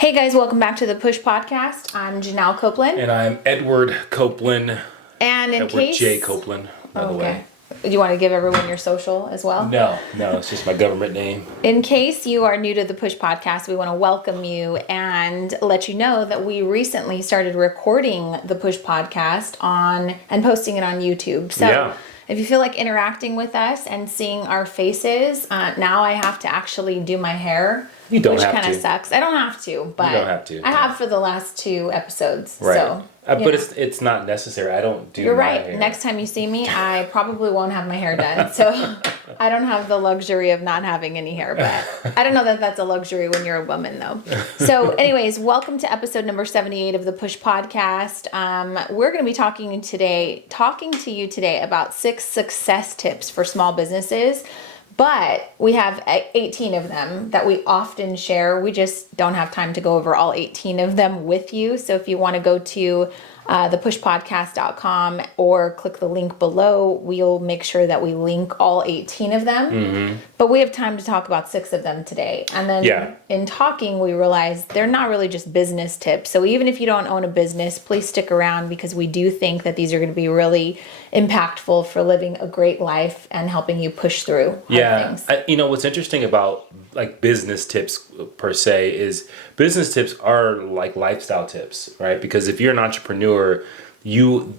Hey guys, welcome back to the Push Podcast. I'm Janelle Copeland. And I'm Edward Copeland. And in Edward case... J. Copeland, by the way. Do you want to give everyone your social as well? No, it's just my government name. In case you are new to the Push Podcast, we want to welcome you and let you know that we recently started recording the Push Podcast and posting it on YouTube. So if you feel like interacting with us and seeing our faces, now I have to actually do my hair. You don't have to. Which kind of sucks. I don't have to, but you don't have to. I have for the last 2 episodes. Right. So, but it's not necessary. I don't do You're my right. hair. Next time you see me, I probably won't have my hair done. So I don't have the luxury of not having any hair, but I don't know that that's a luxury when you're a woman though. So anyways, welcome to episode number 78 of the Push Podcast. We're going to be talking to you today about 6 success tips for small businesses. But we have 18 of them that we often share. We just don't have time to go over all 18 of them with you. So if you want to go to thepushpodcast.com or click the link below, we'll make sure that we link all 18 of them. Mm-hmm. But we have time to talk about 6 of them today. And then in talking, we realized they're not really just business tips. So even if you don't own a business, please stick around because we do think that these are going to be really impactful for living a great life and helping you push through things. What's interesting about like business tips per se is business tips are like lifestyle tips, right? Because if you're an entrepreneur, you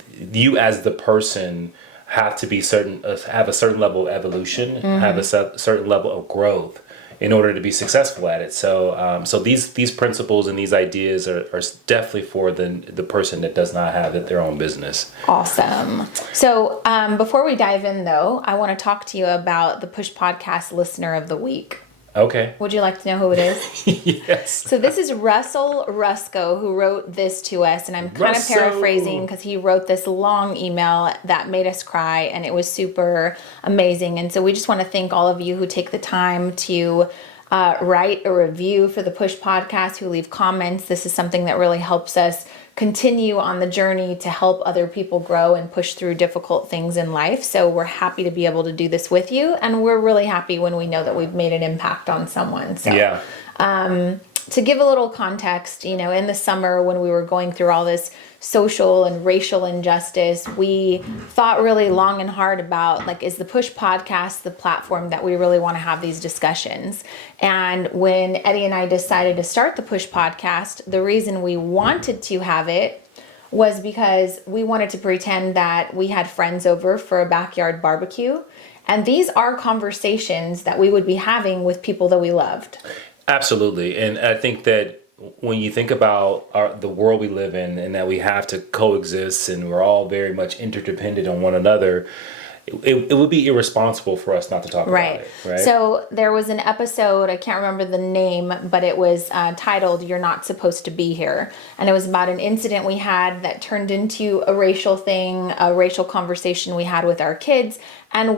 as the person have to be have a certain level of evolution, have a certain level of growth in order to be successful at it. So these principles and these ideas are definitely for the person that does not have their own business. Awesome. So before we dive in though, I want to talk to you about the Push Podcast Listener of the Week. Okay. Would you like to know who it is? Yes. So this is Russell Rusco who wrote this to us, and I'm kind of paraphrasing because he wrote this long email that made us cry, and it was super amazing. And so we just want to thank all of you who take the time to write a review for the Push Podcast, who leave comments. This is something that really helps us continue on the journey to help other people grow and push through difficult things in life. So we're happy to be able to do this with you. And we're really happy when we know that we've made an impact on someone. So, to give a little context, in the summer when we were going through all this social and racial injustice, we thought really long and hard about, is the Push Podcast the platform that we really want to have these discussions? And when Eddie and I decided to start the Push Podcast, the reason we wanted to have it was because we wanted to pretend that we had friends over for a backyard barbecue. And these are conversations that we would be having with people that we loved. Absolutely. And I think that when you think about the world we live in and that we have to coexist and we're all very much interdependent on one another, it would be irresponsible for us not to talk about it. Right. So there was an episode, I can't remember the name, but it was titled, "You're Not Supposed to Be Here." And it was about an incident we had that turned into a racial thing, a racial conversation we had with our kids. And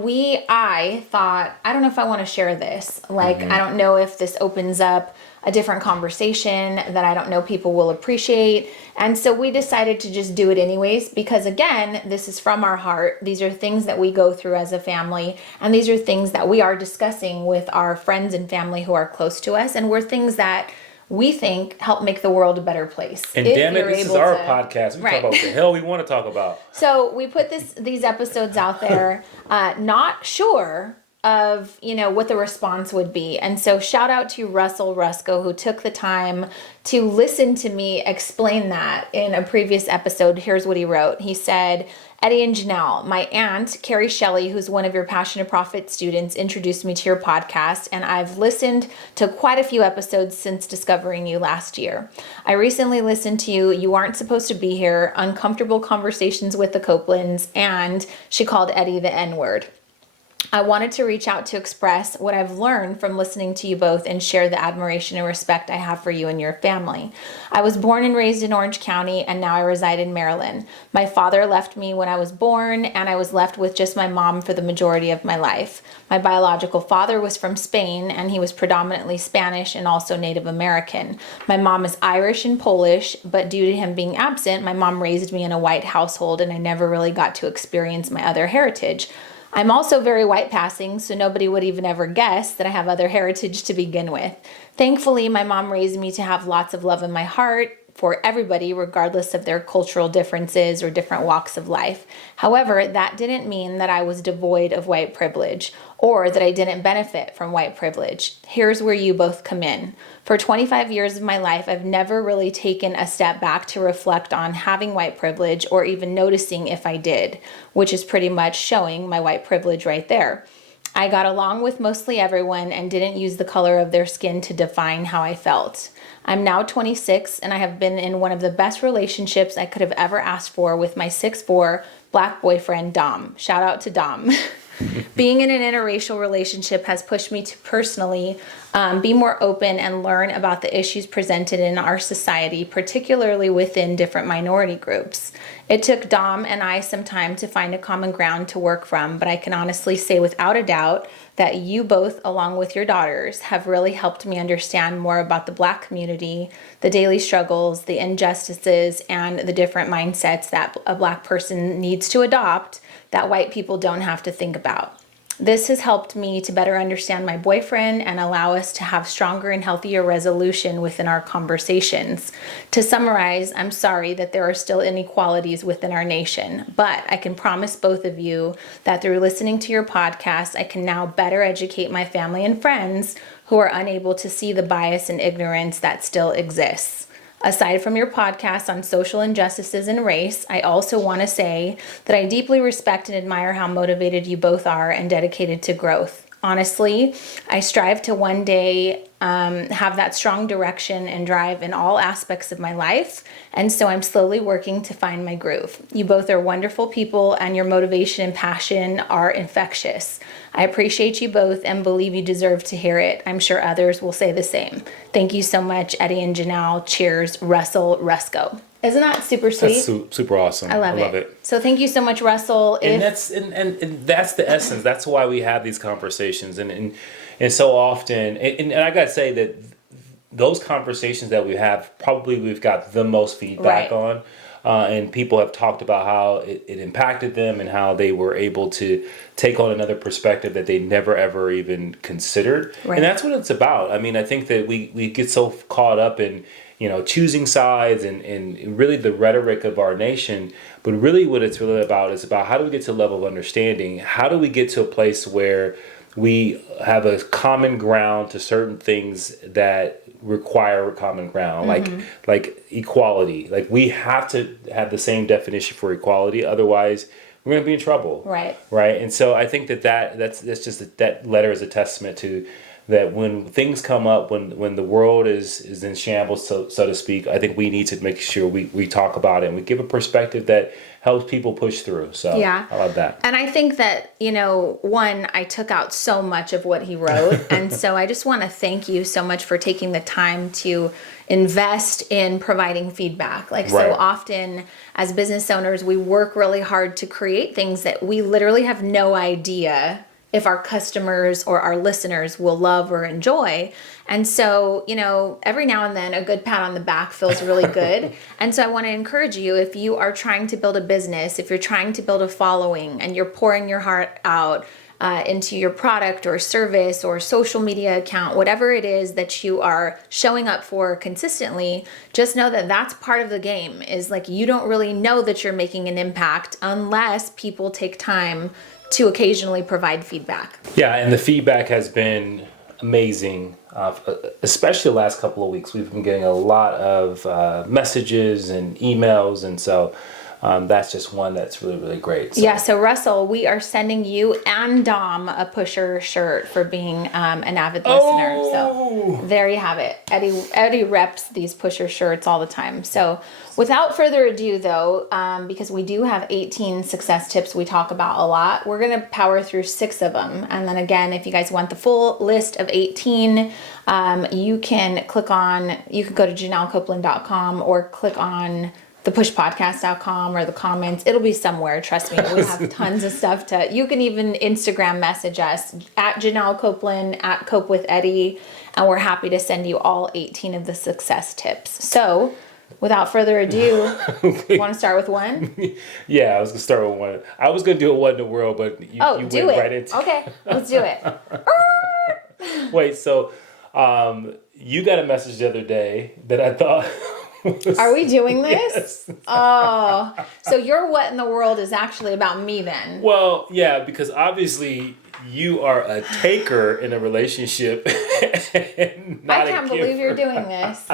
I thought, I don't know if I want to share this. I don't know if this opens up a different conversation that I don't know people will appreciate. And so we decided to just do it anyways, because again, this is from our heart. These are things that we go through as a family. And these are things that we are discussing with our friends and family who are close to us. And we're things that we think help make the world a better place. And damn it, this is our podcast. We talk about what the hell we want to talk about. So we put these episodes out there, not sure of, what the response would be. And so shout out to Russell Rusco, who took the time to listen to me explain that in a previous episode. Here's what he wrote. He said, "Eddie and Janelle, my aunt, Carrie Shelley, who's one of your Passion to Profit students, introduced me to your podcast, and I've listened to quite a few episodes since discovering you last year. I recently listened to You Aren't Supposed to Be Here, Uncomfortable Conversations with the Copelands, and she called Eddie the N-word. I wanted to reach out to express what I've learned from listening to you both and share the admiration and respect I have for you and your family. I was born and raised in Orange County, and now I reside in Maryland. My father left me when I was born, and I was left with just my mom for the majority of my life. My biological father was from Spain, and he was predominantly Spanish and also Native American. My mom is Irish and Polish, but due to him being absent, my mom raised me in a white household, and I never really got to experience my other heritage. I'm also very white passing, so nobody would even ever guess that I have other heritage to begin with. Thankfully, my mom raised me to have lots of love in my heart for everybody, regardless of their cultural differences or different walks of life. However, that didn't mean that I was devoid of white privilege or that I didn't benefit from white privilege. Here's where you both come in. For 25 years of my life, I've never really taken a step back to reflect on having white privilege or even noticing if I did, which is pretty much showing my white privilege right there. I got along with mostly everyone and didn't use the color of their skin to define how I felt. I'm now 26 and I have been in one of the best relationships I could have ever asked for with my 6'4" black boyfriend, Dom. Shout out to Dom. Being in an interracial relationship has pushed me to personally be more open and learn about the issues presented in our society, particularly within different minority groups. It took Dom and I some time to find a common ground to work from, but I can honestly say without a doubt that you both, along with your daughters, have really helped me understand more about the Black community, the daily struggles, the injustices, and the different mindsets that a Black person needs to adopt that white people don't have to think about. This has helped me to better understand my boyfriend and allow us to have stronger and healthier resolution within our conversations. To summarize, I'm sorry that there are still inequalities within our nation, but I can promise both of you that through listening to your podcast, I can now better educate my family and friends who are unable to see the bias and ignorance that still exists. Aside from your podcast on social injustices and race, I also want to say that I deeply respect and admire how motivated you both are and dedicated to growth. Honestly, I strive to one day have that strong direction and drive in all aspects of my life, and so I'm slowly working to find my groove. You both are wonderful people, and your motivation and passion are infectious. I appreciate you both and believe you deserve to hear it. I'm sure others will say the same. Thank you so much, Eddie and Janelle. Cheers, Russell Rusco. Isn't that super sweet? That's super awesome. I love it. So thank you so much, Russell. And that's the essence. That's why we have these conversations, and so often, and I gotta say that those conversations that we have, probably we've got the most feedback on, and people have talked about how it impacted them and how they were able to take on another perspective that they never ever even considered. Right. And that's what it's about. I mean, I think that we get so caught up in choosing sides and really the rhetoric of our nation. But really what it's really about is about how do we get to a level of understanding? How do we get to a place where we have a common ground to certain things that require a common ground, like equality. Like we have to have the same definition for equality. Otherwise, we're going to be in trouble. Right. And so I think that's just that letter is a testament to that when things come up, when the world is in shambles, so to speak, I think we need to make sure we talk about it and we give a perspective that helps people push through. So yeah. I love that. And I think that, one, I took out so much of what he wrote. And so I just want to thank you so much for taking the time to invest in providing feedback. So often as business owners, we work really hard to create things that we literally have no idea if our customers or our listeners will love or enjoy. And so, every now and then a good pat on the back feels really good. And so I want to encourage you, if you are trying to build a business, if you're trying to build a following and you're pouring your heart out into your product or service or social media account, whatever it is that you are showing up for consistently, just know that that's part of the game. Is you don't really know that you're making an impact unless people take time to occasionally provide feedback. Yeah, and the feedback has been amazing, especially the last couple of weeks. We've been getting a lot of messages and emails, and so that's just one that's really, really great. So Russell, we are sending you and Dom a Pusher shirt for being an avid listener. So there you have it. Eddie reps these Pusher shirts all the time. So without further ado, though, because we do have 18 success tips we talk about a lot, we're going to power through 6 of them. And then again, if you guys want the full list of 18, you can go to JanelleCopeland.com or click on thepushpodcast.com or the comments. It'll be somewhere. Trust me. We have tons of stuff you can even Instagram message us at Janelle Copeland, at Cope with Eddie, and we're happy to send you all 18 of the success tips. So without further ado, want to start with one? Yeah, I was gonna start with one. I was gonna do a what in the world, but you Do went it. right into Okay, let's do it. Wait, so you got a message the other day that I thought was, Are we doing this? Yes. Oh, so your what in the world is actually about me then? Well, yeah, because obviously you are a taker in a relationship. And not I can't a believe you're giver. doing this.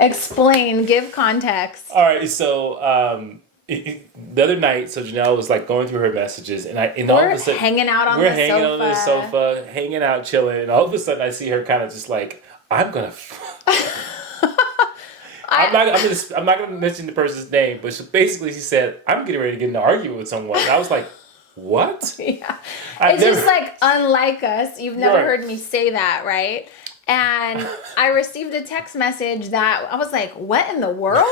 Explain, give context. All right, so the other night, so Janelle was like going through her messages, and all of We're a sudden hanging out on we're the hanging sofa. on the sofa, hanging out, chilling, and all of a sudden I see her kind of just like, I'm not gonna mention the person's name, but she said, I'm getting ready to get in an argument with someone. And I was like, what? Yeah. It's just like unlike us. You've never heard me say that, right? And I received a text message that I was like, what in the world?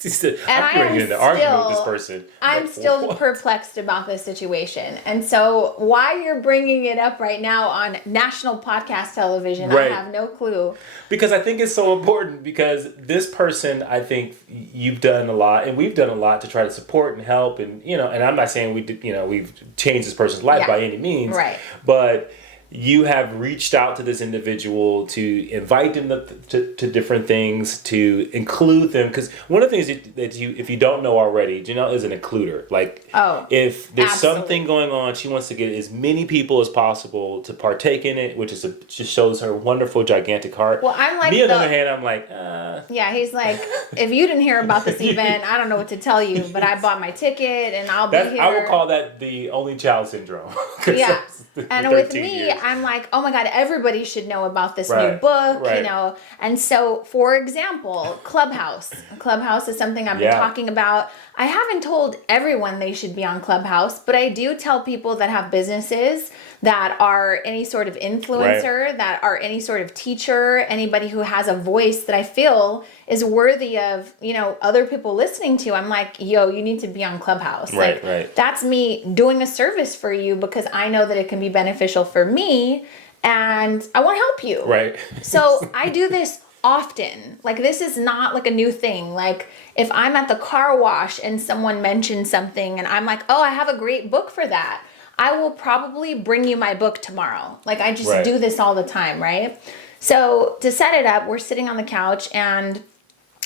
She said, And I'm getting ready to get in an argument with this person. I'm like, still what? perplexed about this situation. And so why you're bringing it up right now on national podcast television, Right. I have no clue. Because I think it's so important, because this person, I think you've done a lot and we've done a lot to try to support and help, and and I'm not saying we've changed this person's life by any means. Right. But you have reached out to this individual to invite them to different things, to include them. Because one of the things that if you don't know already, Janelle is an includer. Like, if there's something going on, she wants to get as many people as possible to partake in it, which just shows her wonderful, gigantic heart. Well, I'm like, me on the other hand, I'm like, yeah, he's like, if you didn't hear about this event, I don't know what to tell you, but I bought my ticket and I'll be here. I would call that the only child syndrome. Yeah. And with me, years. I'm like, oh my God, everybody should know about this new Right, book, right. And so, for example, Clubhouse. Clubhouse is something I've been talking about. I haven't told everyone they should be on Clubhouse, but I do tell people that have businesses, that are any sort of influencer, that are any sort of teacher, anybody who has a voice that I feel is worthy of, other people listening to. I'm like, yo, you need to be on Clubhouse. Right. That's me doing a service for you, because I know that it can be beneficial for me and I want to help you. Right. So I do this often. Like, this is not like a new thing. Like, if I'm at the car wash and someone mentions something and I'm like, oh, I have a great book for that, I will probably bring you my book tomorrow. Like, I just do this all the time, right? So to set it up, we're sitting on the couch, and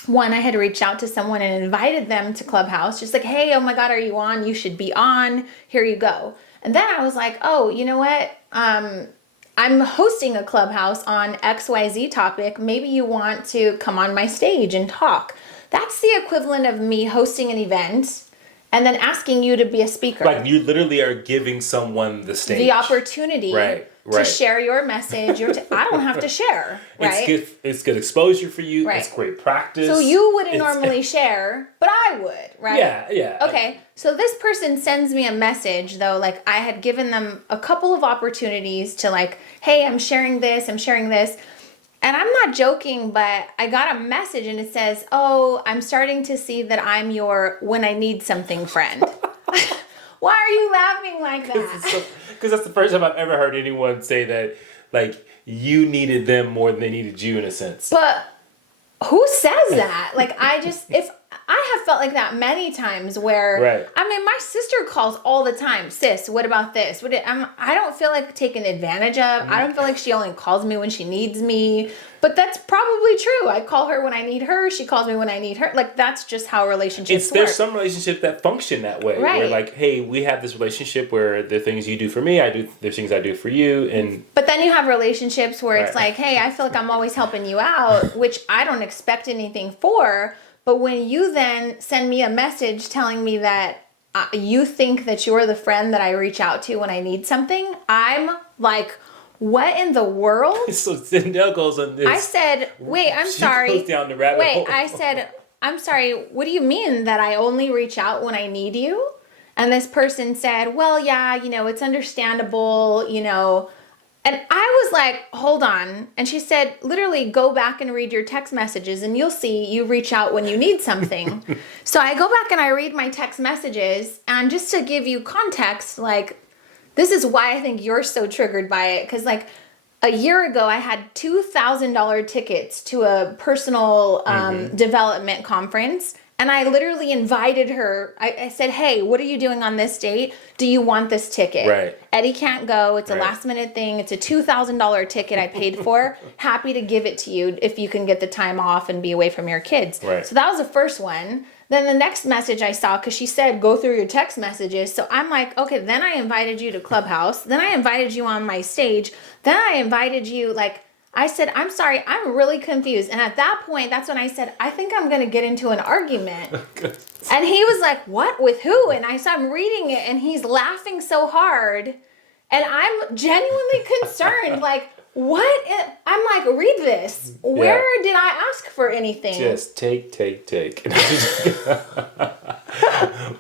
I had reached out to someone and invited them to Clubhouse, just like, hey, oh my God, are you on? You should be on. Here you go. And then I was like, oh, you know what? I'm hosting a Clubhouse on XYZ topic. Maybe you want to come on my stage and talk. That's the equivalent of me hosting an event and then asking you to be a speaker. Like, you literally are giving someone the stage. The opportunity to share your message. I don't have to share, right? It's good exposure for you. Right. It's great practice. So you wouldn't normally share, but I would, right? Yeah. Okay, so this person sends me a message, though. Like, I had given them a couple of opportunities to, like, hey, I'm sharing this. And I'm not joking, but I got a message and it says, oh, I'm starting to see that I'm your when I need something friend. Why are you laughing like that? Because that's the first time I've ever heard anyone say that, like, you needed them more than they needed you, in a sense. But who says that? Like, if I have felt like that many times where, I mean, my sister calls all the time, sis, what about this? I don't feel like taken advantage of. I don't feel like she only calls me when she needs me. But that's probably true. I call her when I need her. She calls me when I need her. Like, that's just how relationships work. There's some relationships that function that way. Right. Where, like, hey, we have this relationship where the things you do for me, there's things I do for you. But then you have relationships where it's like, hey, I feel like I'm always helping you out, which I don't expect anything for. But when you then send me a message telling me that you think that you're the friend that I reach out to when I need something, I'm like, what in the world? So Janelle goes on this. I said, wait, I'm sorry. She goes down the rabbit hole. I said, I'm sorry, what do you mean that I only reach out when I need you? And this person said, well, yeah, it's understandable, And I was like, hold on. And she said, literally, go back and read your text messages and you'll see you reach out when you need something. So I go back and I read my text messages. And just to give you context, like, this is why I think you're so triggered by it. Because, like, a year ago, I had $2,000 tickets to a personal development conference. And I literally invited her. I said, hey, what are you doing on this date? Do you want this ticket? Right. Eddie can't go. It's a Right. last minute thing. It's a $2,000 ticket I paid for. Happy to give it to you if you can get the time off and be away from your kids. Right. So that was the first one. Then the next message I saw, because she said, go through your text messages. So I'm like, okay, then I invited you to Clubhouse. Then I invited you on my stage. Then I invited you, like, I said, I'm sorry, I'm really confused. And at that point, that's when I said, I think I'm going to get into an argument. And he was like, what? With who? And I'm reading it, and he's laughing so hard. And I'm genuinely concerned, like, what? I'm like, read this. Where did I ask for anything? Just take.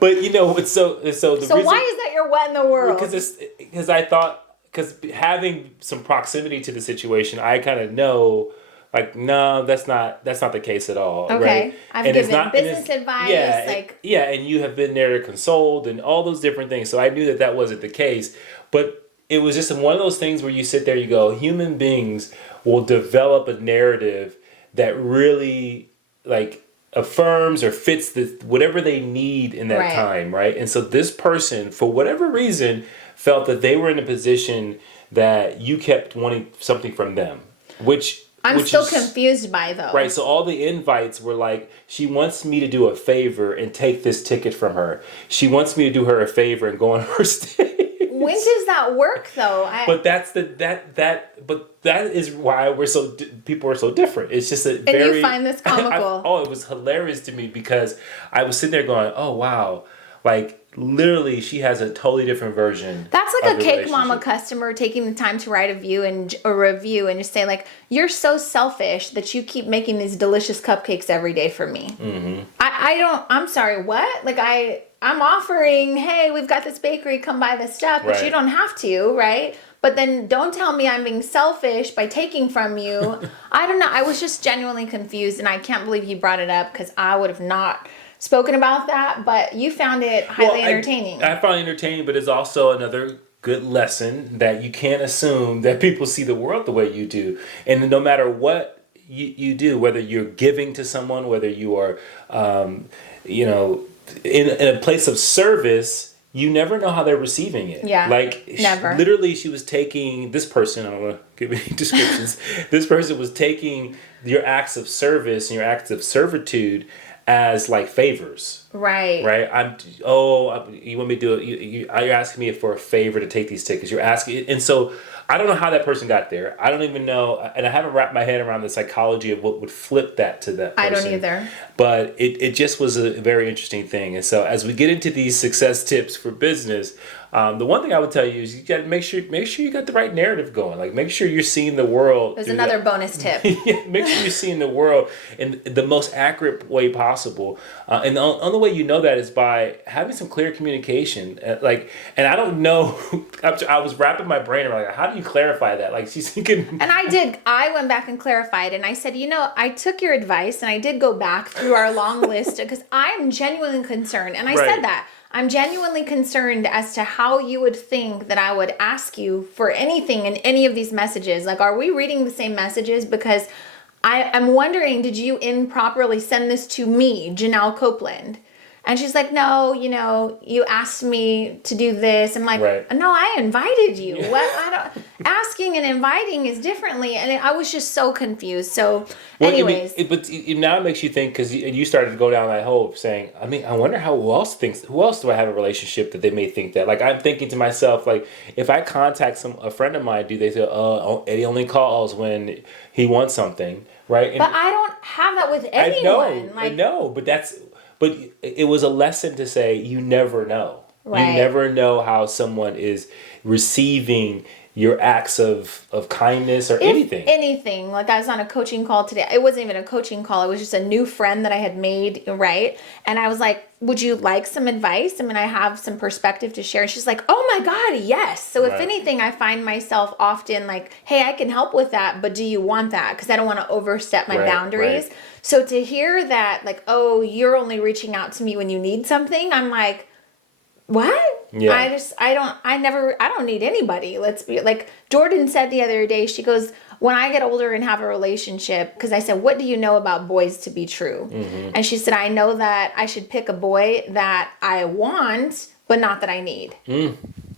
But you know, so the reason, why is that you're what in the world? Because I thought, because having some proximity to the situation, I kind of know, like, no, that's not the case at all. Okay, right? I've And given business advice, and you have been there to consult and all those different things. So I knew that wasn't the case, but it was just one of those things where you sit there, you go, human beings will develop a narrative that really, like, affirms or fits whatever they need in that time, right? And so this person, for whatever reason, felt that they were in a position that you kept wanting something from them, which I'm still confused by, though. Right, so all the invites were like, she wants me to do a favor and take this ticket from her. She wants me to do her a favor and go on her stage. When does that work, though? But that is why people are so different. It's just a and you find this comical. It was hilarious to me because I was sitting there going, oh wow, like literally she has a totally different version. That's like a Cake Mama customer taking the time to write a review and just say, like, you're so selfish that you keep making these delicious cupcakes every day for me. Mm-hmm. I'm sorry, what? Like, I'm offering, hey, we've got this bakery, come buy this stuff, but you don't have to, right? But then don't tell me I'm being selfish by taking from you. I don't know. I was just genuinely confused, and I can't believe you brought it up because I would have not spoken about that, but you found it highly entertaining. I found it entertaining, but it's also another good lesson that you can't assume that people see the world the way you do. And no matter what you do, whether you're giving to someone, whether you are, in a place of service, you never know how they're receiving it. Yeah, like never. Literally, she was taking this person. I don't want to give any descriptions. This person was taking your acts of service and your acts of servitude as like favors. Right. You want me to do it? You're asking me for a favor to take these tickets. You're asking, and so I don't know how that person got there. I don't even know, and I haven't wrapped my head around the psychology of what would flip that to that person. I don't either. But it just was a very interesting thing. And so as we get into these success tips for business, the one thing I would tell you is you got to make sure you got the right narrative going. Like, make sure you're seeing the world. There's another bonus tip. Make sure you're seing the world in the most accurate way possible. And the only way you know that is by having some clear communication. And I don't know, I was wrapping my brain around, like, how do you clarify that? Like, she's thinking. And I went back and clarified, and I said, I took your advice, and I did go back through our long list because I'm genuinely concerned. And I said that. I'm genuinely concerned as to how you would think that I would ask you for anything in any of these messages. Like, are we reading the same messages? Because I'm wondering, did you improperly send this to me, Janelle Copeland? And she's like, no, you asked me to do this. I'm like, no, I invited you. What? Asking and inviting is differently. And I was just so confused. So anyways. But now it makes you think, because you started to go down that hole of saying, I wonder who else do I have a relationship that they may think that? Like, I'm thinking to myself, like, if I contact a friend of mine, do they say, Eddie only calls when he wants something, right? And but I don't have that with anyone. I know, but it was a lesson to say you never know. Right. You never know how someone is receiving your acts of kindness or anything. Like, I was on a coaching call today. It wasn't even a coaching call. It was just a new friend that I had made, right? And I was like, would you like some advice? I have some perspective to share. And she's like, oh my God, yes. So if anything, I find myself often like, hey, I can help with that, but do you want that? Because I don't want to overstep my boundaries. Right. So to hear that, like, oh, you're only reaching out to me when you need something, I'm like, what? Yeah. I don't need anybody. Let's be like Jordan said the other day, she goes, when I get older and have a relationship, because I said, what do you know about boys to be true? And she said, I know that I should pick a boy that I want, but not that I need.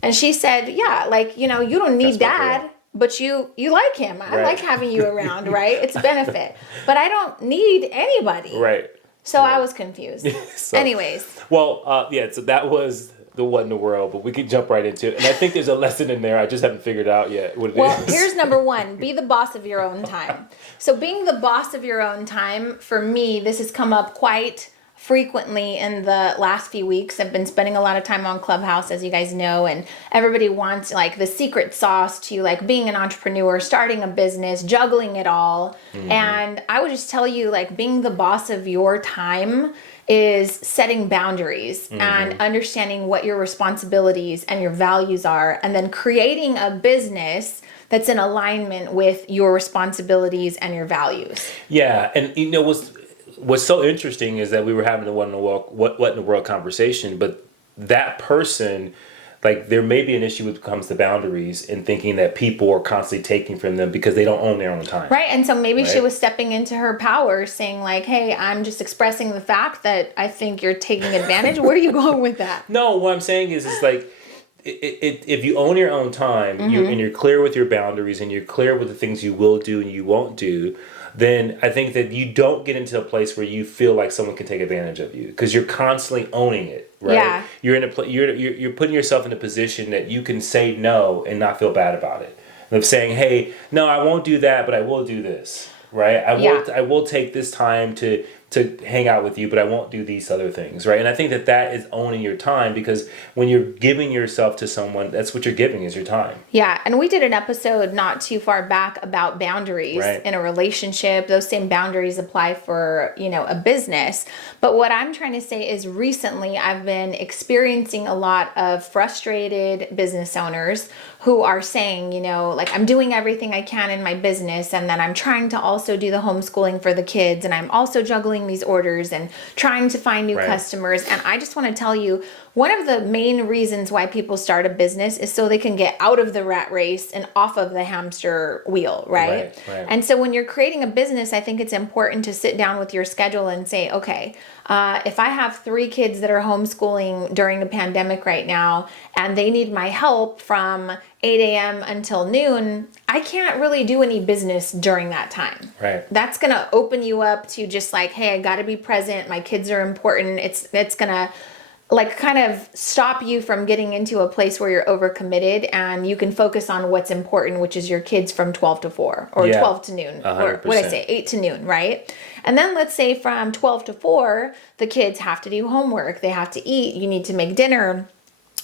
And she said, yeah, like, you know, you don't need dad, but you like him. I like having you around, right? It's a benefit. But I don't need anybody. Right. So I was confused. Anyways. Well, so that was the what in the world, but we could jump right into it. And I think there's a lesson in there. I just haven't figured out yet what it is. Well, here's number one. Be the boss of your own time. So being the boss of your own time, for me, this has come up quite frequently in the last few weeks. I've been spending a lot of time on Clubhouse, as you guys know, and everybody wants like the secret sauce to like being an entrepreneur, starting a business, juggling it all. And I would just tell you, like, being the boss of your time is setting boundaries and understanding what your responsibilities and your values are, and then creating a business that's in alignment with your responsibilities and your values. Yeah, and you know what's so interesting is that we were having the what in the world conversation, but that person, like, there may be an issue when it comes to boundaries and thinking that people are constantly taking from them because they don't own their own time. Right. And so maybe she was stepping into her power, saying like, hey, I'm just expressing the fact that I think you're taking advantage. Where are you going with that? No, what I'm saying is it's like, if you own your own time and you're clear with your boundaries and you're clear with the things you will do and you won't do, then I think that you don't get into a place where you feel like someone can take advantage of you because you're constantly owning it, right? Yeah. You're in you're putting yourself in a position that you can say no and not feel bad about it. And of saying, hey, no, I won't do that, but I will do this, right? I will take this time to hang out with you, but I won't do these other things, right? And I think that is owning your time, because when you're giving yourself to someone, that's what you're giving is your time. Yeah, and we did an episode not too far back about boundaries in a relationship. Those same boundaries apply for, you know, a business. But what I'm trying to say is recently I've been experiencing a lot of frustrated business owners who are saying, you know, like, I'm doing everything I can in my business, and then I'm trying to also do the homeschooling for the kids, and I'm also juggling these orders and trying to find new customers. And I just want to tell you, one of the main reasons why people start a business is so they can get out of the rat race and off of the hamster wheel, right? And so when you're creating a business, I think it's important to sit down with your schedule and say, okay, if I have 3 kids that are homeschooling during the pandemic right now, and they need my help from 8 a.m. until noon, I can't really do any business during that time. Right. That's going to open you up to just like, hey, I got to be present. My kids are important. It's going to like kind of stop you from getting into a place where you're overcommitted, and you can focus on what's important, which is your kids from 12 to 4 or 12 to noon 100%. or what I say, 8 to noon, right? And then let's say from 12 to 4, the kids have to do homework. They have to eat. You need to make dinner.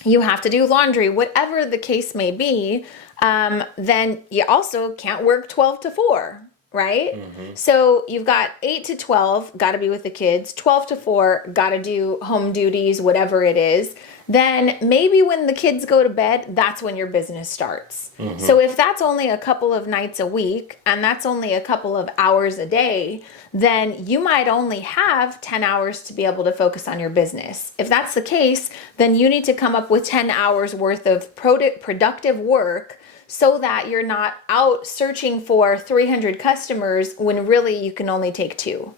You have to do laundry, whatever the case may be. Then you also can't work 12 to 4. Right? So you've got 8 to 12, got to be with the kids, 12 to 4, got to do home duties, whatever it is. Then maybe when the kids go to bed, that's when your business starts. So if that's only a couple of nights a week, and that's only a couple of hours a day, then you might only have 10 hours to be able to focus on your business. If that's the case, then you need to come up with 10 hours worth of productive work, so that you're not out searching for 300 customers when really you can only take 2.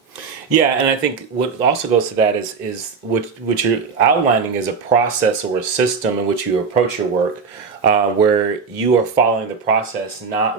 Yeah, and I think what also goes to that is what you're outlining is a process or a system in which you approach your work, where you are following the process, not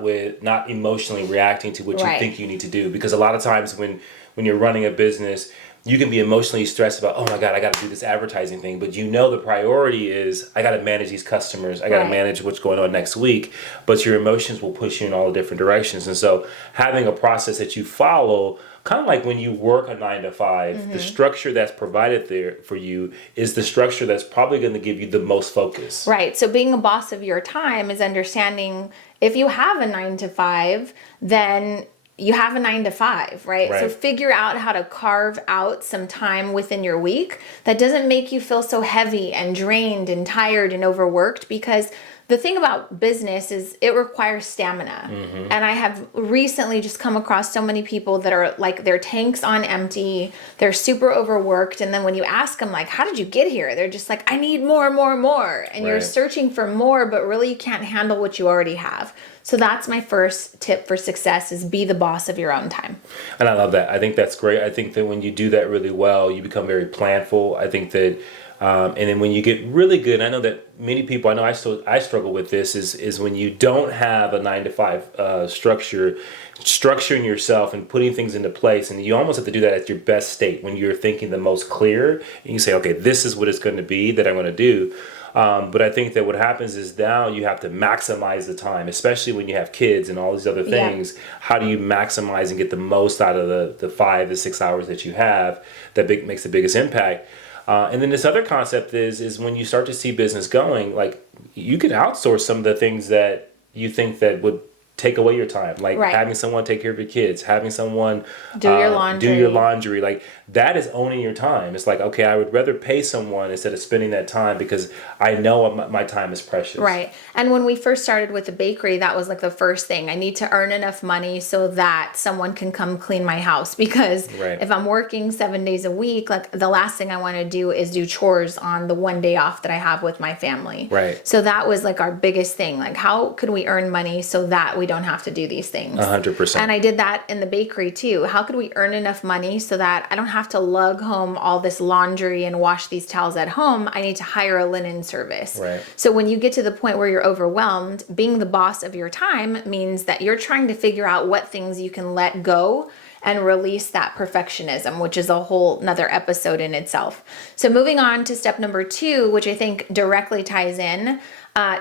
emotionally reacting to what you think you need to do. Because a lot of times when you're running a business, you can be emotionally stressed about, oh my God, I got to do this advertising thing. But you know the priority is, I got to manage these customers. I got to manage what's going on next week. But your emotions will push you in all the different directions. And so having a process that you follow, kind of like when you work a 9 to 5, the structure that's provided there for you is the structure that's probably going to give you the most focus. Right. So being a boss of your time is understanding if you have a 9 to 5, then you have a 9 to 5, right? So figure out how to carve out some time within your week that doesn't make you feel so heavy and drained and tired and overworked, because the thing about business is it requires stamina. And I have recently just come across so many people that are like their tanks on empty, they're super overworked. And then when you ask them like, how did you get here? They're just like, I need more, more, more. And you're searching for more, but really you can't handle what you already have. So that's my first tip for success is be the boss of your own time. And I love that. I think that's great. I think that when you do that really well, you become very planful. I think that, and then when you get really good, I know that many people, I know I struggle with this, is when you don't have a 9 to 5 structure, structuring yourself and putting things into place. And you almost have to do that at your best state when you're thinking the most clear. And you say, okay, this is what it's going to be that I'm going to do. But I think that what happens is now you have to maximize the time, especially when you have kids and all these other things. Yeah. How do you maximize and get the most out of the 5 to 6 hours that you have that makes the biggest impact? And then this other concept is when you start to see business going, like you can outsource some of the things that you think that would take away your time, like having someone take care of your kids, having someone do your laundry. Like that is owning your time. It's like, okay, I would rather pay someone instead of spending that time because I know my time is precious. Right. And when we first started with the bakery, that was like the first thing. I need to earn enough money so that someone can come clean my house, because if I'm working 7 days a week, like the last thing I want to do is do chores on the one day off that I have with my family. Right. So that was like our biggest thing. Like, how could we earn money so that we don't have to do these things? 100%. And I did that in the bakery too. How could we earn enough money so that I don't have to lug home all this laundry and wash these towels at home? I need to hire a linen service. Right. So when you get to the point where you're overwhelmed, being the boss of your time means that you're trying to figure out what things you can let go and release that perfectionism, which is a whole nother episode in itself. So moving on to step number 2, which I think directly ties in.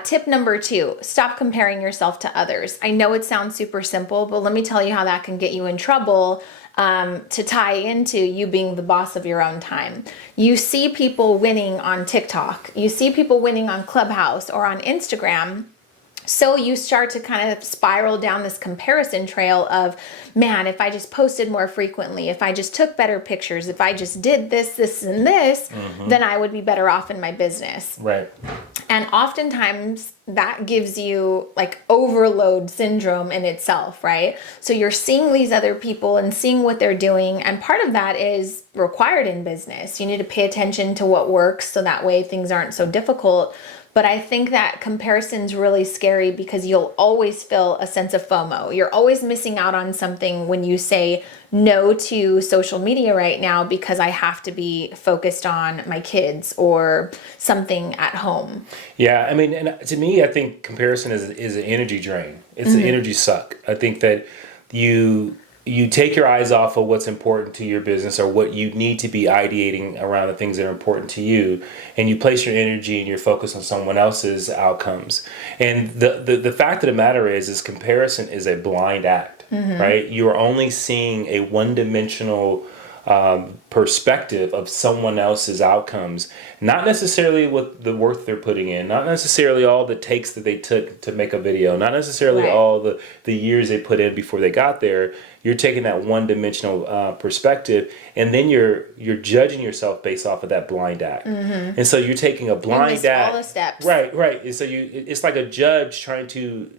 Tip number 2, stop comparing yourself to others. I know it sounds super simple, but let me tell you how that can get you in trouble, to tie into you being the boss of your own time. You see people winning on TikTok. You see people winning on Clubhouse or on Instagram. So you start to kind of spiral down this comparison trail of, man, if I just posted more frequently, if I just took better pictures, if I just did this, this, and this, then I would be better off in my business. Right. And oftentimes that gives you like overload syndrome in itself, right? So you're seeing these other people and seeing what they're doing. And part of that is required in business. You need to pay attention to what works so that way things aren't so difficult. But I think that comparison's really scary because you'll always feel a sense of FOMO. You're always missing out on something when you say no to social media right now because I have to be focused on my kids or something at home. Yeah, I mean, and to me, I think comparison is an energy drain. It's an energy suck. I think that you take your eyes off of what's important to your business or what you need to be ideating around the things that are important to you, and you place your energy and your focus on someone else's outcomes. And the fact of the matter is comparison is a blind act, right? You are only seeing a one-dimensional perspective of someone else's outcomes, not necessarily what the work they're putting in, not necessarily all the takes that they took to make a video, not necessarily all the years they put in before they got there. You're taking that one-dimensional perspective, and then you're judging yourself based off of that blind act. And so you're taking a blind act. All the steps. Right. And so it's like a judge trying to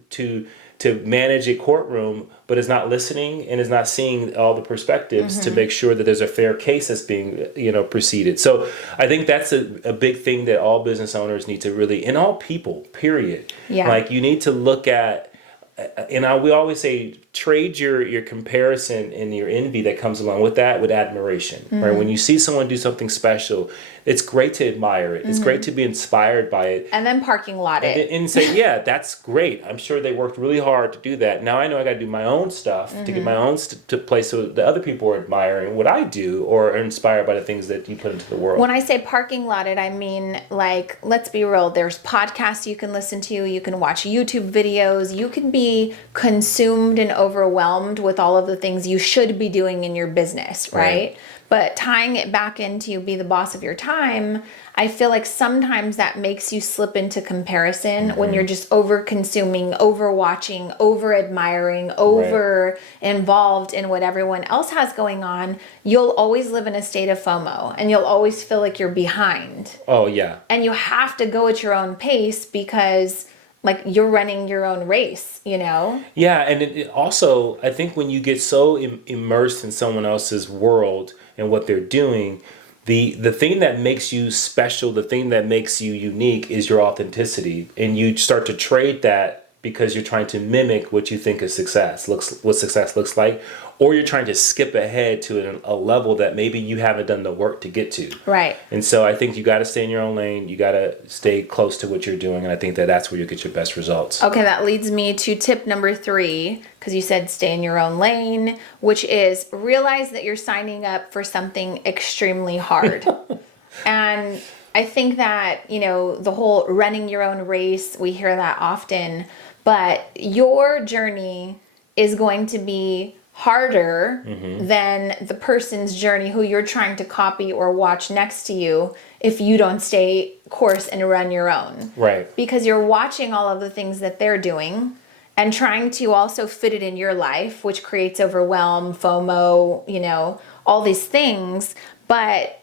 manage a courtroom, but is not listening and is not seeing all the perspectives to make sure that there's a fair case that's being, proceeded. So I think that's a big thing that all business owners need to really, and all people, period. Yeah. Like you need to look at, and we always say, trade your comparison and your envy that comes along with that with admiration, right? When you see someone do something special, it's great to admire it. It's great to be inspired by it. And then parking lot it. And say, yeah, that's great. I'm sure they worked really hard to do that. Now I know I got to do my own stuff to get my own to place so the other people are admiring what I do or are inspired by the things that you put into the world. When I say parking lot it, I mean, like, let's be real. There's podcasts you can listen to. You can watch YouTube videos. You can be consumed and overwhelmed with all of the things you should be doing in your business, right? But tying it back into be the boss of your time, I feel like sometimes that makes you slip into comparison when you're just over consuming, over watching, over admiring, over involved in what everyone else has going on. You'll always live in a state of FOMO and you'll always feel like you're behind. Oh, yeah. And you have to go at your own pace because like you're running your own race, you know? Yeah, and it also, I think when you get so immersed in someone else's world and what they're doing, the thing that makes you special, the thing that makes you unique is your authenticity, and you start to trade that because you're trying to mimic what you think is what success looks like, or you're trying to skip ahead to a level that maybe you haven't done the work to get to. Right. And so I think you got to stay in your own lane. You got to stay close to what you're doing, and I think that that's where you get your best results. Okay, that leads me to tip number 3, because you said stay in your own lane, which is realize that you're signing up for something extremely hard. And I think that, you know, the whole running your own race, we hear that often, but your journey is going to be harder than the person's journey who you're trying to copy or watch next to you if you don't stay course and run your own. Right. Because you're watching all of the things that they're doing and trying to also fit it in your life, which creates overwhelm, FOMO, you know, all these things. But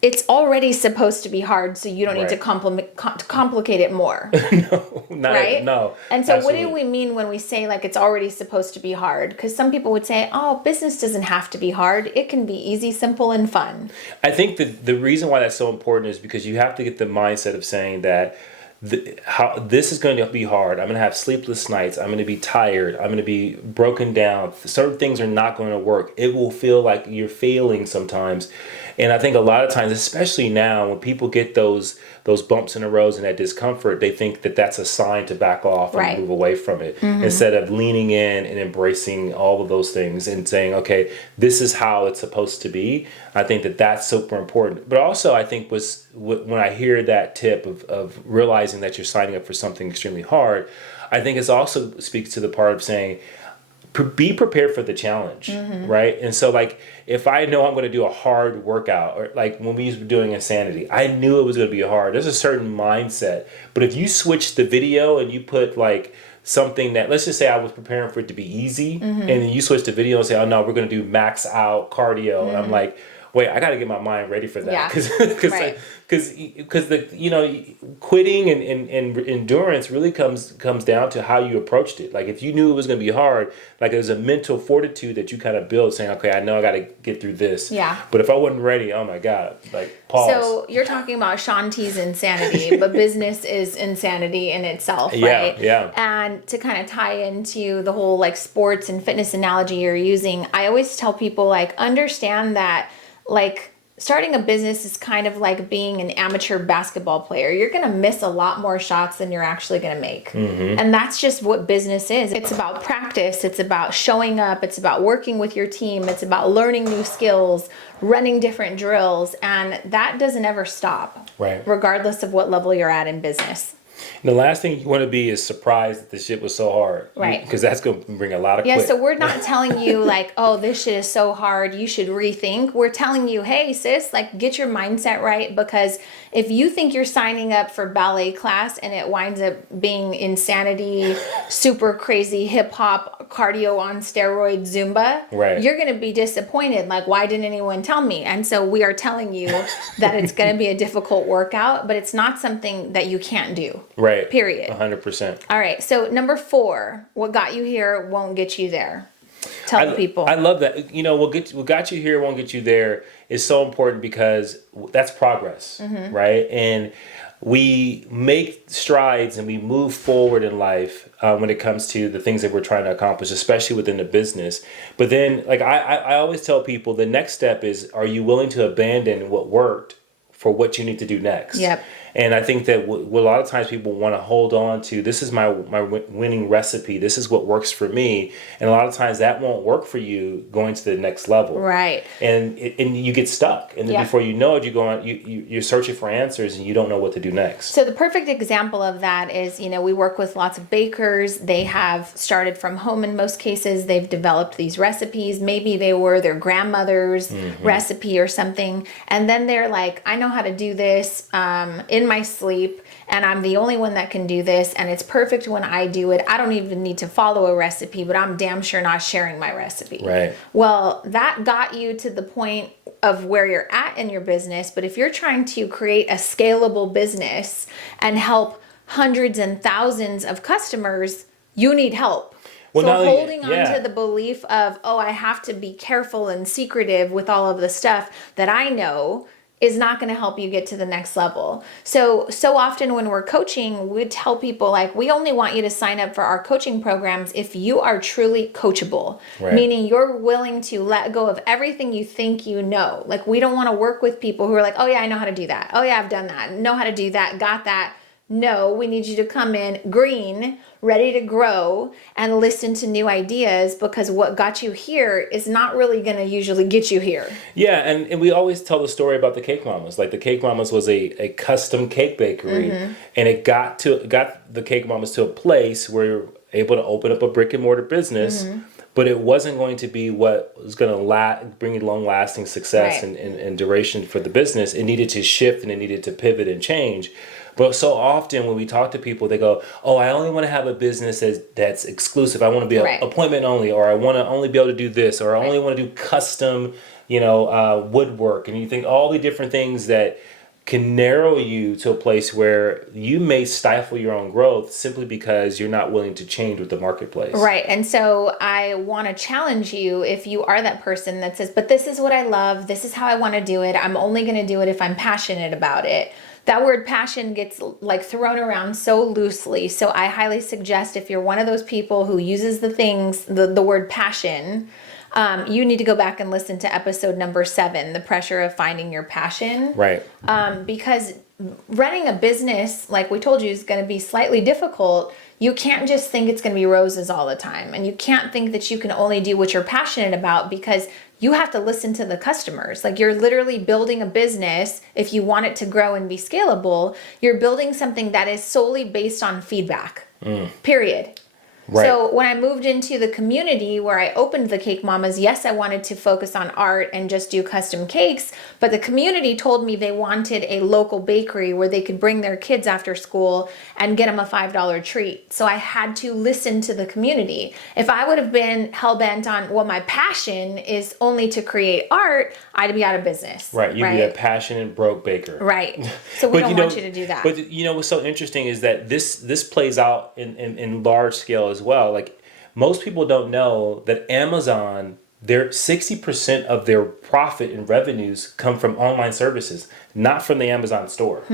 it's already supposed to be hard, so you don't need to complicate it more. No. And so what do we mean when we say like it's already supposed to be hard? Because some people would say, oh, business doesn't have to be hard. It can be easy, simple, and fun. I think that the reason why that's so important is because you have to get the mindset of saying that how this is going to be hard. I'm going to have sleepless nights. I'm going to be tired. I'm going to be broken down. Certain things are not going to work. It will feel like you're failing sometimes. And I think a lot of times, especially now, when people get those bumps in the road and that discomfort, they think that that's a sign to back off and move away from it, instead of leaning in and embracing all of those things and saying, okay, this is how it's supposed to be. I think that that's super important. But also, I think when I hear that tip of realizing that you're signing up for something extremely hard, I think it also speaks to the part of saying, be prepared for the challenge, right? And so, like, if I know I'm going to do a hard workout, or like when we were doing Insanity, I knew it was going to be hard. There's a certain mindset. But if you switch the video and you put like something that, let's just say I was preparing for it to be easy, and then you switch the video and say, oh no, we're going to do max out cardio. And I'm like, wait, I got to get my mind ready for that. Because the, you know, quitting and endurance really comes down to how you approached it. Like if you knew it was going to be hard, like there's a mental fortitude that you kind of build saying, okay, I know I got to get through this. Yeah. But if I wasn't ready, oh my God, like pause. So you're talking about Shaun T's insanity, but business is insanity in itself, right? Yeah. And to kind of tie into the whole like sports and fitness analogy you're using, I always tell people like understand that like starting a business is kind of like being an amateur basketball player. You're going to miss a lot more shots than you're actually going to make. And that's just what business is. It's about practice. It's about showing up. It's about working with your team. It's about learning new skills, running different drills. And that doesn't ever stop, regardless of what level you're at in business. And the last thing you want to be is surprised that the shit was so hard. Because that's going to bring a lot of quit. So we're not telling you like, oh, this shit is so hard, you should rethink. We're telling you, hey, sis, like get your mindset right. Because if you think you're signing up for ballet class and it winds up being insanity, super crazy hip hop, cardio on steroids, Zumba, you're going to be disappointed. Like, why didn't anyone tell me? And so we are telling you that it's going to be a difficult workout, but it's not something that you can't do. Period. 100%. All right. So number 4, what got you here won't get you there. Tell people. I love that. You know, what got you here won't get you there is so important because that's progress, right? And we make strides and we move forward in life when it comes to the things that we're trying to accomplish, especially within the business. But then, like I always tell people, the next step is, are you willing to abandon what worked for what you need to do next? And I think that a lot of times people want to hold on to, this is my winning recipe. This is what works for me. And a lot of times that won't work for you going to the next level. And you get stuck. And then before you know it, you go on, you're searching for answers and you don't know what to do next. So the perfect example of that is, you know, we work with lots of bakers. They have started from home in most cases. They've developed these recipes. Maybe they were their grandmother's recipe or something. And then they're like, I know how to do this in my sleep, and I'm the only one that can do this, and it's perfect when I do it. I don't even need to follow a recipe, but I'm damn sure not sharing my recipe. Well, that got you to the point of where you're at in your business, but if you're trying to create a scalable business and help hundreds and thousands of customers, you need help. Well, So not only- holding on yeah. to the belief of, oh, I have to be careful and secretive with all of the stuff that I know is not going to help you get to the next level. So often when we're coaching, we tell people like, we only want you to sign up for our coaching programs if you are truly coachable, Right. meaning you're willing to let go of everything you think you know. Like, we don't want to work with people who are like, oh yeah, I know how to do that. Oh yeah, I've done that. Know how to do that. Got that. No, we need you to come in green, ready to grow and listen to new ideas, because what got you here is not really going to usually get you here. Yeah, and we always tell the story about the Cake Mamas. Like, the Cake Mamas was a custom cake bakery, and it got the Cake Mamas to a place where you're able to open up a brick and mortar business, but it wasn't going to be what was going to bring you long lasting success Right. and duration for the business. It needed to shift and it needed to pivot and change. But so often when we talk to people, they go, oh, I only want to have a business that's exclusive. I want to be Right. an appointment only, or I want to only be able to do this, or I only want to do custom, woodwork. And you think all the different things that can narrow you to a place where you may stifle your own growth simply because you're not willing to change with the marketplace. Right. And so I want to challenge you, if you are that person that says, but this is what I love, this is how I want to do it, I'm only going to do it if I'm passionate about it. That word passion gets like thrown around so loosely. So I highly suggest, if you're one of those people who uses the word passion, you need to go back and listen to episode number 7, the pressure of finding your passion. Right. Because running a business, like we told you, is going to be slightly difficult. You can't just think it's going to be roses all the time. And you can't think that you can only do what you're passionate about, because you have to listen to the customers. Like, you're literally building a business. If you want it to grow and be scalable, you're building something that is solely based on feedback, period. Right. So when I moved into the community where I opened the Cake Mamas, yes, I wanted to focus on art and just do custom cakes, but the community told me they wanted a local bakery where they could bring their kids after school and get them a $5 treat. So I had to listen to the community. If I would have been hell-bent on, well, my passion is only to create art, I'd be out of business. Right. You'd be a passionate broke baker. Right. So we don't want you to do that. But what's so interesting is that this plays out in large scale as well. Like, most people don't know that Amazon, their 60% of their profit and revenues come from online services, not from the Amazon store.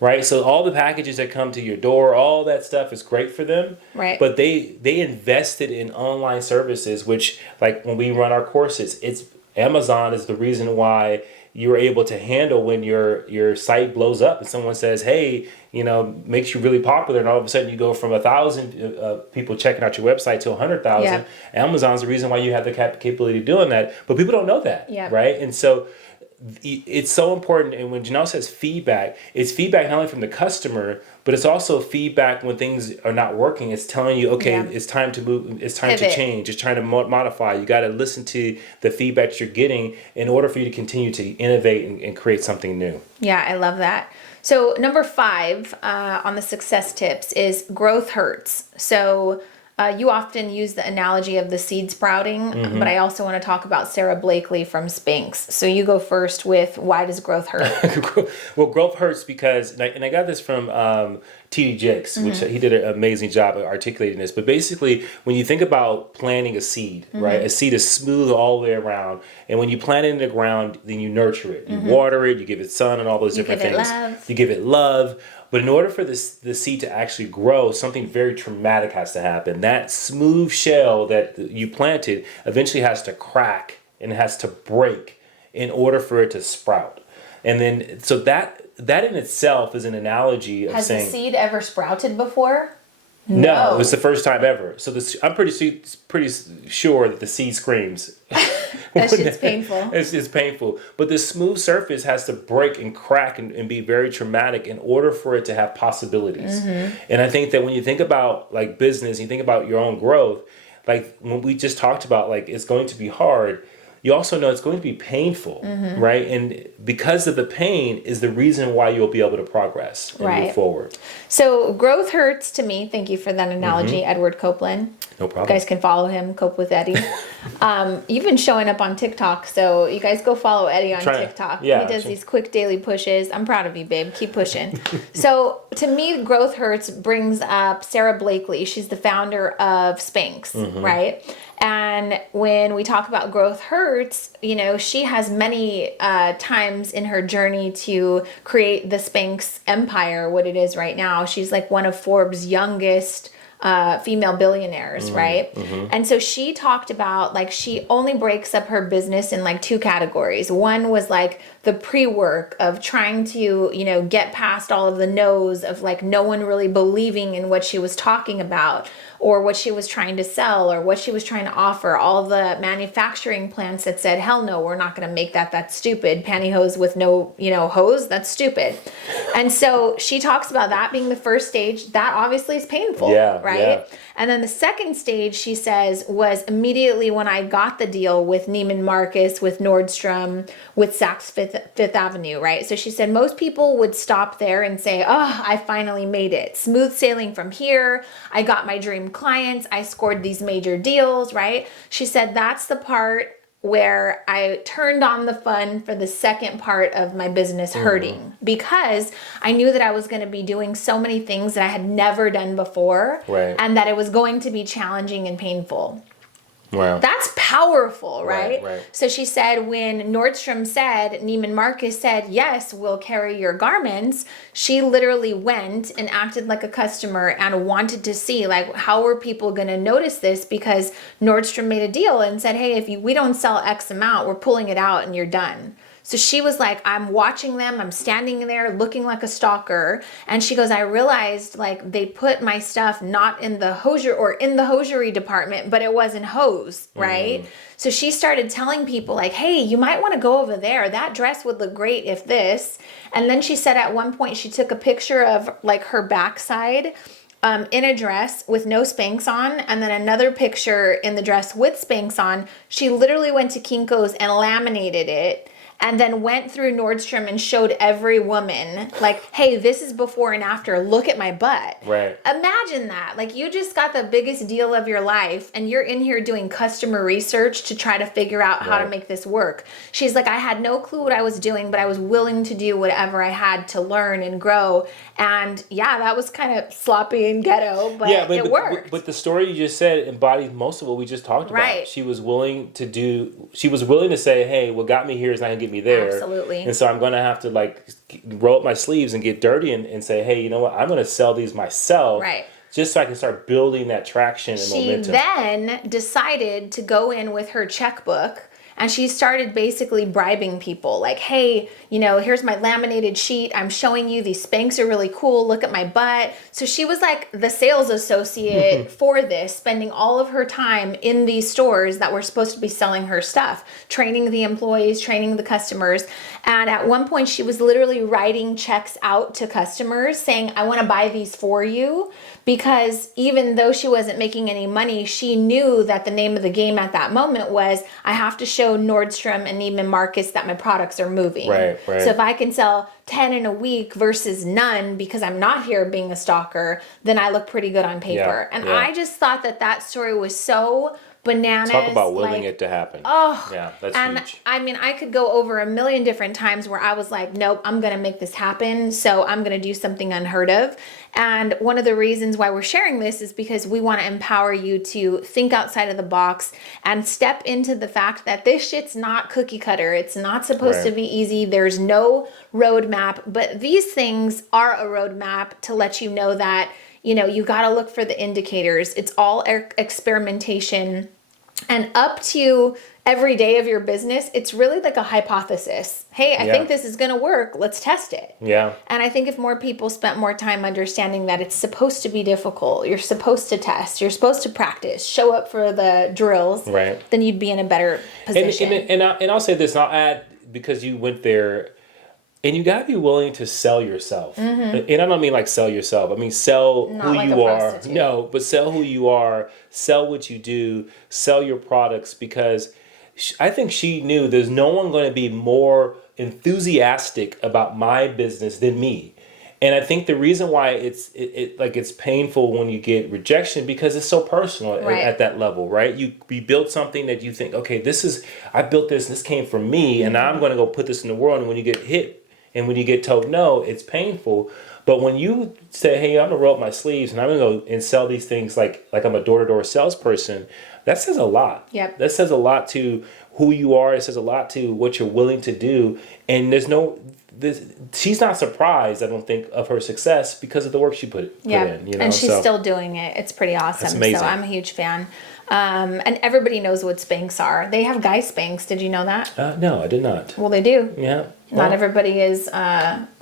Right? So all the packages that come to your door, all that stuff is great for them. Right. But they invested in online services, which, like, when we run our courses, it's Amazon is the reason why you're able to handle when your site blows up and someone says, hey, makes you really popular, and all of a sudden you go from 1,000 people checking out your website to 100,000. Yeah. Amazon's the reason why you have the capability of doing that, but people don't know that, Yeah. right? And so it's so important. And when Janelle says feedback, it's feedback not only from the customer, but it's also feedback when things are not working. It's telling you, okay, Yeah. It's time to move. It's time Pivot. to change. It's trying to modify. You got to listen to the feedback you're getting in order for you to continue to innovate and create something new. Yeah, I love that. So number 5 on the success tips is growth hurts. So you often use the analogy of the seed sprouting, but I also want to talk about Sarah Blakely from Spanx. So you go first with, why does growth hurt? Well, growth hurts because, and I got this from T.D. Jakes, which he did an amazing job of articulating this. But basically, when you think about planting a seed, right? A seed is smooth all the way around. And when you plant it in the ground, then you nurture it. You water it, you give it sun and all those different give it things. love. You give it love. But in order for the seed to actually grow, something very traumatic has to happen. That smooth shell that you planted eventually has to crack and has to break in order for it to sprout. And then, so that in itself is an analogy of Has saying... the seed ever sprouted before? No, it was the first time ever. So I'm pretty sure that the seed screams. That shit's painful. It's painful. But the smooth surface has to break and crack and be very traumatic in order for it to have possibilities. And I think that when you think about like business, you think about your own growth, like when we just talked about like it's going to be hard, you also know it's going to be painful, right? And because of the pain is the reason why you'll be able to progress and move forward. So growth hurts to me. Thank you for that analogy, Edward Copeland. No problem. You guys can follow him, Cope with Eddie. You've been showing up on TikTok, so you guys go follow Eddie on TikTok. Yeah, he does these quick daily pushes. I'm proud of you, babe. Keep pushing. So to me, Growth Hurts brings up Sarah Blakely. She's the founder of Spanx, right? And when we talk about Growth Hurts, you know, she has many times in her journey to create the Spanx empire, what it is right now. She's like one of Forbes' youngest female billionaires, right? And so she talked about like she only breaks up her business in like two categories. One was like the pre-work of trying to, you know, get past all of the no's of like no one really believing in what she was talking about or what she was trying to sell or what she was trying to offer. All the manufacturing plants that said, hell no, we're not going to make that. That's stupid. Pantyhose with no, you know, hose. That's stupid. And so she talks about that being the first stage. That obviously is painful, right? Yeah. And then the second stage, she says, was immediately when I got the deal with Neiman Marcus, with Nordstrom, with Saks Fifth Avenue, right? So she said most people would stop there and say, oh, I finally made it. Smooth sailing from here. I got my dream clients. I scored these major deals, right? She said that's the part where I turned on the fun for the second part of my business hurting because I knew that I was going to be doing so many things that I had never done before and that it was going to be challenging and painful. Wow. That's powerful, right? Right. So she said when Nordstrom said, Neiman Marcus said, yes, we'll carry your garments, she literally went and acted like a customer and wanted to see like how were people going to notice this because Nordstrom made a deal and said, hey, if we don't sell X amount, we're pulling it out and you're done. So she was like, I'm watching them. I'm standing there looking like a stalker. And she goes, I realized like they put my stuff not in the hosier or in the hosiery department, but it wasn't hose, right? So she started telling people like, hey, you might want to go over there. That dress would look great if this. And then she said at one point she took a picture of like her backside in a dress with no Spanx on, and then another picture in the dress with Spanx on. She literally went to Kinko's and laminated it. And then went through Nordstrom and showed every woman, like, hey, this is before and after. Look at my butt. Right. Imagine that. Like, you just got the biggest deal of your life, and you're in here doing customer research to try to figure out how to make this work. She's like, I had no clue what I was doing, but I was willing to do whatever I had to learn and grow. And yeah, that was kind of sloppy and ghetto, but it worked. But the story you just said embodies most of what we just talked about. She was willing to say, hey, what got me here is not going to get me there. Absolutely. And so I'm going to have to like roll up my sleeves and get dirty and say, hey, you know what? I'm going to sell these myself. Right. Just so I can start building that traction and momentum. She then decided to go in with her checkbook and she started basically bribing people like, hey, you know, here's my laminated sheet. I'm showing you these Spanx are really cool. Look at my butt. So she was like the sales associate for this, spending all of her time in these stores that were supposed to be selling her stuff, training the employees, training the customers. And at one point she was literally writing checks out to customers saying, I want to buy these for you. Because even though she wasn't making any money, she knew that the name of the game at that moment was, I have to show Nordstrom and Neiman Marcus that my products are moving. Right. So if I can sell 10 in a week versus none because I'm not here being a stalker, then I look pretty good on paper. I just thought that story was so bananas. Talk about willing it to happen. Oh, yeah, that's huge. I mean, I could go over a million different times where I was like, nope, I'm going to make this happen. So I'm going to do something unheard of. And one of the reasons why we're sharing this is because we want to empower you to think outside of the box and step into the fact that this shit's not cookie cutter. It's not supposed to be easy. There's no roadmap, but these things are a roadmap to let you know that, you know, you got to look for the indicators. It's all experimentation. And up to every day of your business, it's really like a hypothesis. Hey, I think this is going to work. Let's test it. Yeah. And I think if more people spent more time understanding that it's supposed to be difficult, you're supposed to test, you're supposed to practice, show up for the drills, then you'd be in a better position. And I'll say this, and I'll add, because you went there, and you gotta be willing to sell yourself. And I don't mean like sell yourself. I mean sell who you are. No, but sell who you are. Sell what you do. Sell your products, because I think she knew there's no one going to be more enthusiastic about my business than me. And I think the reason why it's painful when you get rejection because it's so personal at that level, right? You built something that you think, okay, I built this came from me, and now I'm going to go put this in the world. And when you get hit and when you get told no, it's painful. But when you say, hey, I'm going to roll up my sleeves and I'm going to go and sell these things like I'm a door-to-door salesperson, that says a lot. Yep. That says a lot to who you are. It says a lot to what you're willing to do. And she's not surprised, I don't think, of her success because of the work she put in. And she's still doing it. It's pretty awesome. That's amazing. So I'm a huge fan. And everybody knows what Spanx are. They have guy Spanx. Did you know that? No, I did not. Well, they do. Yeah. Not everybody is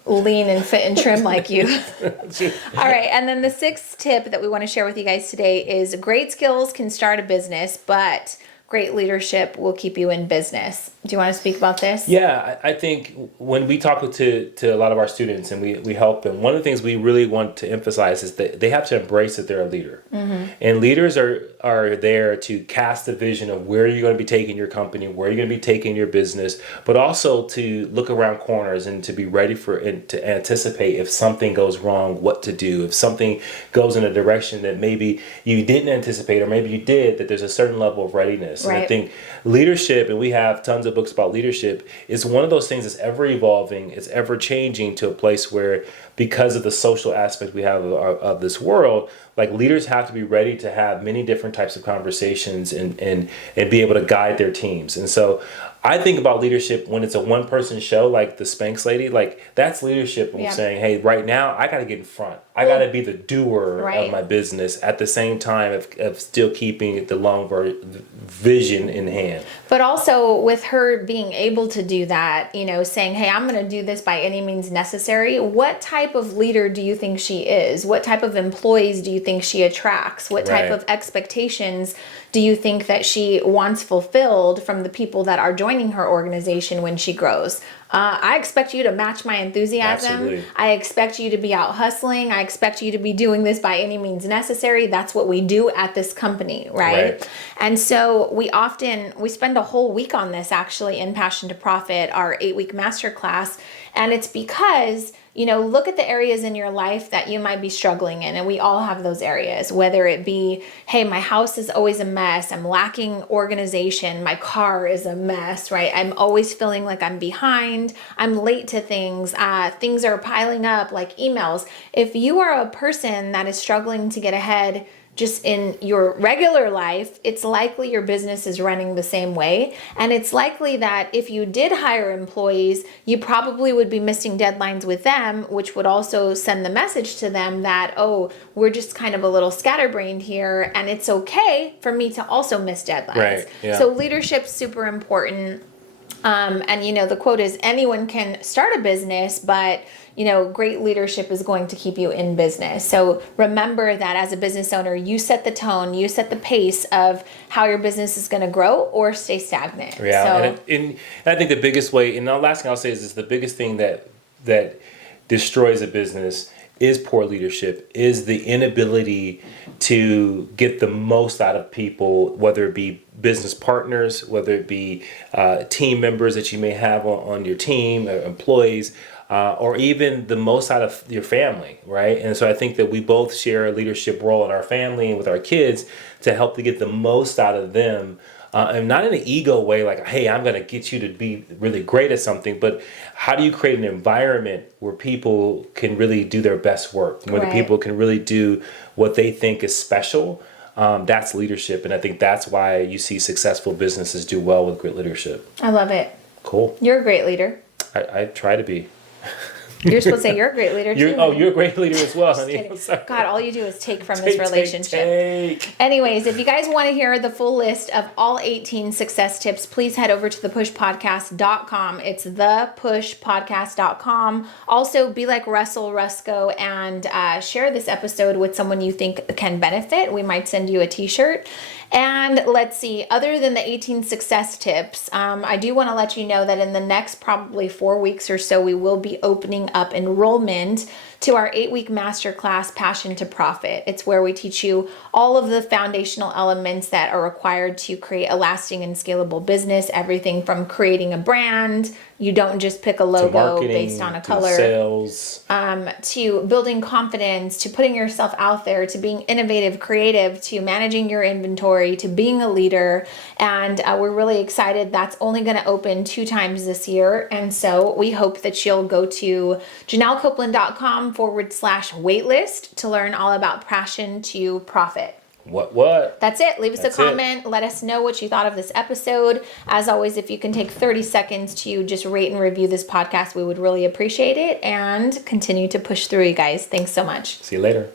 lean and fit and trim like you. All right. And then the sixth tip that we want to share with you guys today is great skills can start a business, but great leadership will keep you in business. Do you want to speak about this? Yeah, I think when we talk to a lot of our students and we help them, one of the things we really want to emphasize is that they have to embrace that they're a leader. Mm-hmm. And leaders are there to cast a vision of where you're going to be taking your company, where you're going to be taking your business, but also to look around corners and to be ready and to anticipate if something goes wrong, what to do. If something goes in a direction that maybe you didn't anticipate or maybe you did, that there's a certain level of readiness. Right. And I think leadership, and we have tons of books about leadership, is one of those things that's ever evolving, it's ever changing to a place where, because of the social aspect we have of this world, like leaders have to be ready to have many different types of conversations and be able to guide their teams. And so I think about leadership when it's a one-person show, like the Spanx lady, like that's leadership. I'm saying, hey, right now I got to get in front. I got to be the doer of my business at the same time of still keeping the long vision in hand. But also with her being able to do that, saying, hey, I'm going to do this by any means necessary. What type of leader do you think she is? What type of employees do you think she attracts? What type of expectations do you think that she wants fulfilled from the people that are joining her organization when she grows? I expect you to match my enthusiasm. Absolutely. I expect you to be out hustling. I expect you to be doing this by any means necessary. That's what we do at this company, right? And so we spend a whole week on this actually in Passion to Profit, our 8-week masterclass. And it's because, look at the areas in your life that you might be struggling in. And we all have those areas, whether it be, hey, my house is always a mess. I'm lacking organization. My car is a mess, right? I'm always feeling like I'm behind. I'm late to things. Things are piling up like emails. If you are a person that is struggling to get ahead just in your regular life, it's likely your business is running the same way. And it's likely that if you did hire employees, you probably would be missing deadlines with them, which would also send the message to them that, oh, we're just kind of a little scatterbrained here, and it's okay for me to also miss deadlines. Right, yeah. So leadership's super important. And the quote is, anyone can start a business, but great leadership is going to keep you in business. So remember that as a business owner, you set the tone, you set the pace of how your business is going to grow or stay stagnant. Yeah, and I think the biggest way, and the last thing I'll say is the biggest thing that destroys a business is poor leadership, is the inability to get the most out of people, whether it be business partners, whether it be team members that you may have on your team, or employees, or even the most out of your family, right? And so I think that we both share a leadership role in our family and with our kids to help to get the most out of them. And not in an ego way, like, hey, I'm going to get you to be really great at something, but how do you create an environment where people can really do their best work, where the people can really do what they think is special? That's leadership. And I think that's why you see successful businesses do well with great leadership. I love it. Cool. You're a great leader. I try to be. You're supposed to say you're a great leader too. You're a great leader as well, honey. God, all you do is take from this relationship. Take. Anyways, if you guys want to hear the full list of all 18 success tips, please head over to thepushpodcast.com. It's thepushpodcast.com. Also, be like Russell Rusco and share this episode with someone you think can benefit. We might send you a t-shirt. And let's see, other than the 18 success tips, I do want to let you know that in the next probably 4 weeks or so, we will be opening up enrollment to our 8-week masterclass, Passion to Profit. It's where we teach you all of the foundational elements that are required to create a lasting and scalable business. Everything from creating a brand, you don't just pick a logo based on a color, sales, to building confidence, to putting yourself out there, to being innovative, creative, to managing your inventory, to being a leader. And we're really excited. That's only going to open 2 times this year. And so we hope that you'll go to janellecopeland.com/waitlist to learn all about Passion to Profit. What? That's it. Leave us That's a comment. Let us know what you thought of this episode. As always, if you can take 30 seconds to just rate and review this podcast, we would really appreciate it, and continue to push through, you guys. Thanks so much. See you later.